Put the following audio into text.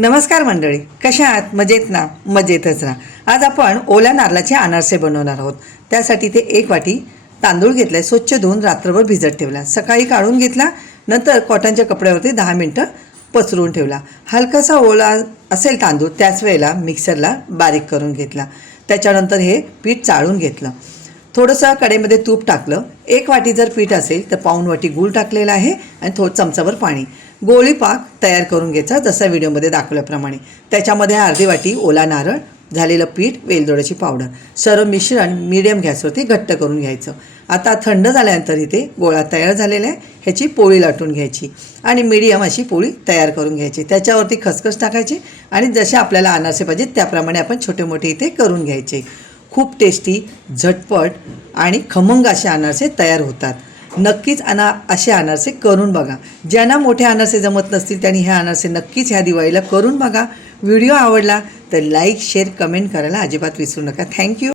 नमस्कार मंडळी कशा आहात? मजेत ना? मजेतच राहा आज आपण ओल्या नारळाचे अनारसे बनवणार आहोत. त्यासाठी ते एक वाटी तांदूळ घेतलाय स्वच्छ धुवून रात्रभर भिजत ठेवला. सकाळी काढून घेतला नंतर कॉटनच्या कपड्यावरती दहा मिनटं पसरून ठेवला. हलकासा ओला असेल तांदूळ त्याच वेळेला मिक्सरला बारीक करून घेतला. त्याच्यानंतर हे पीठ चाळून घेतलं. थोडंसं कडेमध्ये तूप टाकलं. एक वाटी जर पीठ असेल तर पाऊण वाटी गूळ टाकलेला आहे आणि थोडं चमचाभर पाणी. गोळीपाक तयार करून घ्यायचा जसा व्हिडिओमध्ये दाखवल्याप्रमाणे. त्याच्यामध्ये अर्धी वाटी ओला नारळ झालेलं पीठ वेलदोड्याची पावडर. सर्व मिश्रण मिडियम गॅसवरती घट्ट करून घ्यायचं. आता थंड झाल्यानंतर इथे गोळा तयार झालेला आहे. ह्याची पोळी लाटून घ्यायची. आणि मिडियम अशी पोळी तयार करून घ्यायची. त्याच्यावरती खसखस टाकायची आणि जसे आपल्याला अनारसे पाहिजे त्याप्रमाणे आपण छोटे मोठे इथे करून घ्यायचे. खूप टेस्टी झटपट आणि खमंग असे अनारसे तयार होतात. नक्कीच अना असे अनारसे करून बघा. ज्यांना मोठे अनारसे जमत नसतील त्यांनी हे अनारसे नक्कीच ह्या दिवाळीला करून बघा. व्हिडिओ आवडला तर लाईक शेअर कमेंट करायला अजिबात विसरू नका. थँक्यू.